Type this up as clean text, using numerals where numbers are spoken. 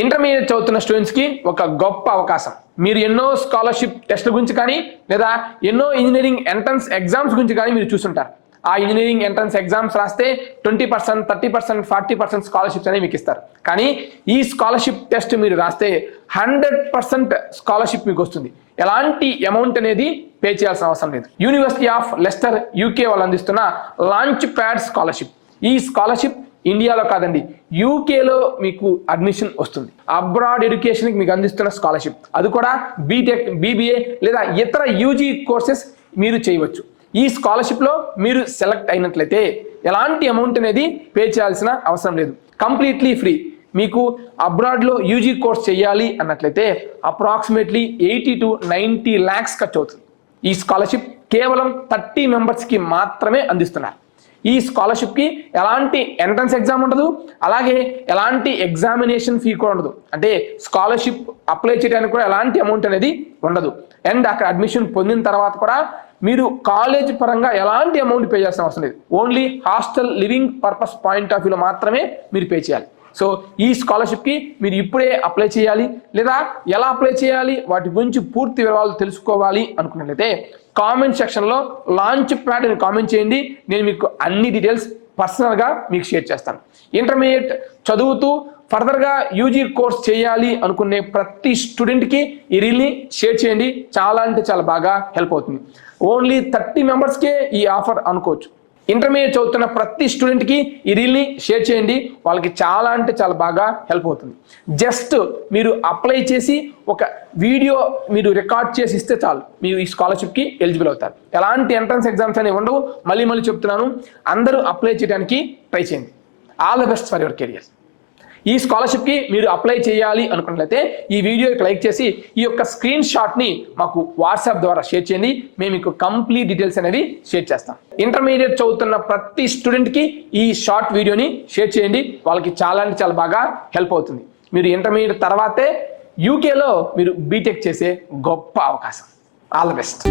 Intermediate చదువుతున్న స్టూడెంట్స్కి ఒక గొప్ప అవకాశం. మీరు ఎన్నో స్కాలర్షిప్ టెస్ట్ల గురించి కానీ లేదా ఎన్నో ఇంజనీరింగ్ ఎంట్రన్స్ ఎగ్జామ్స్ గురించి కానీ మీరు చూస్తుంటారు. ఆ ఇంజనీరింగ్ ఎంట్రన్స్ ఎగ్జామ్స్ రాస్తే 20%, 30%, 40% స్కాలర్షిప్స్ అనేవి మీకు ఇస్తారు. కానీ ఈ స్కాలర్షిప్ టెస్ట్ మీరు రాస్తే 100% స్కాలర్షిప్ మీకు వస్తుంది. ఎలాంటి అమౌంట్ అనేది పే చేయాల్సిన అవసరం లేదు. యూనివర్సిటీ ఆఫ్ లెస్టర్ యూకే వాళ్ళు అందిస్తున్న లాంచ్ ప్యాడ్ స్కాలర్షిప్. ఈ స్కాలర్షిప్ ఇండియాలో కాదండి, యూకేలో మీకు అడ్మిషన్ వస్తుంది. అబ్రాడ్ ఎడ్యుకేషన్కి మీకు అందిస్తున్న స్కాలర్షిప్, అది కూడా బీటెక్, బీబీఏ లేదా ఇతర యూజీ కోర్సెస్ మీరు చేయవచ్చు. ఈ స్కాలర్షిప్లో మీరు సెలెక్ట్ అయినట్లయితే ఎలాంటి అమౌంట్ అనేది పే చేయాల్సిన అవసరం లేదు, కంప్లీట్లీ ఫ్రీ. మీకు అబ్రాడ్లో యూజీ కోర్స్ చేయాలి అన్నట్లయితే అప్రాక్సిమేట్లీ 80 to 90 lakhs ఖర్చు అవుతుంది. ఈ స్కాలర్షిప్ కేవలం 30 మెంబర్స్కి మాత్రమే అందిస్తున్నారు. ఈ స్కాలర్షిప్కి ఎలాంటి ఎంట్రన్స్ ఎగ్జామ్ ఉండదు, అలాగే ఎలాంటి ఎగ్జామినేషన్ ఫీ కూడా ఉండదు. అంటే స్కాలర్షిప్ అప్లై చేయడానికి కూడా ఎలాంటి అమౌంట్ అనేది ఉండదు. అండ్ అక్కడ అడ్మిషన్ పొందిన తర్వాత కూడా మీరు కాలేజ్ పరంగా ఎలాంటి అమౌంట్ పే చేయాల్సిన అవసరం లేదు. Only hostel living purpose point of వ్యూలో మాత్రమే మీరు పే చేయాలి. సో ఈ స్కాలర్షిప్కి మీరు ఇప్పుడే అప్లై చేయాలి, లేదా ఎలా అప్లై చేయాలి వాటి గురించి పూర్తి వివరాలు తెలుసుకోవాలి అనుకున్నట్లయితే కామెంట్ సెక్షన్లో లాంచ్ ప్యాడ్ అని కామెంట్ చేయండి. నేను మీకు అన్ని డీటెయిల్స్ పర్సనల్గా మీకు షేర్ చేస్తాను. ఇంటర్మీడియట్ చదువుతూ ఫర్దర్గా యూజీ కోర్స్ చేయాలి అనుకునే ప్రతి స్టూడెంట్కి ఈ రీల్ని షేర్ చేయండి. చాలా అంటే చాలా బాగా హెల్ప్ అవుతుంది. ఓన్లీ 30 మెంబర్స్కే ఈ ఆఫర్ అనుకోవచ్చు. ఇంటర్మీడియట్ చదువుతున్న ప్రతి స్టూడెంట్కి ఈ రీల్ని షేర్ చేయండి. వాళ్ళకి చాలా అంటే చాలా బాగా హెల్ప్ అవుతుంది. జస్ట్ మీరు అప్లై చేసి ఒక వీడియో మీరు రికార్డ్ చేసి ఇస్తే చాలు, మీరు ఈ స్కాలర్షిప్కి ఎలిజిబుల్ అవుతారు. ఎలాంటి ఎంట్రన్స్ ఎగ్జామ్స్ అనేవి ఉండవు. మళ్ళీ చెప్తున్నాను, అందరూ అప్లై చేయడానికి ట్రై చేయండి. All the best for your career. ఈ స్కాలర్షిప్కి మీరు అప్లై చేయాలి అనుకున్నట్లయితే ఈ వీడియోకి లైక్ చేసి ఈ యొక్క స్క్రీన్ షాట్ని మాకు వాట్సాప్ ద్వారా షేర్ చేయండి. మేము మీకు కంప్లీట్ డీటెయిల్స్ అనేవి షేర్ చేస్తాం. ఇంటర్మీడియట్ చదువుతున్న ప్రతి స్టూడెంట్కి ఈ షార్ట్ వీడియోని షేర్ చేయండి. వాళ్ళకి చాలా అంటే చాలా బాగా హెల్ప్ అవుతుంది. మీరు ఇంటర్మీడియట్ తర్వాతే యూకేలో మీరు బీటెక్ చేసే గొప్ప అవకాశం. All the best.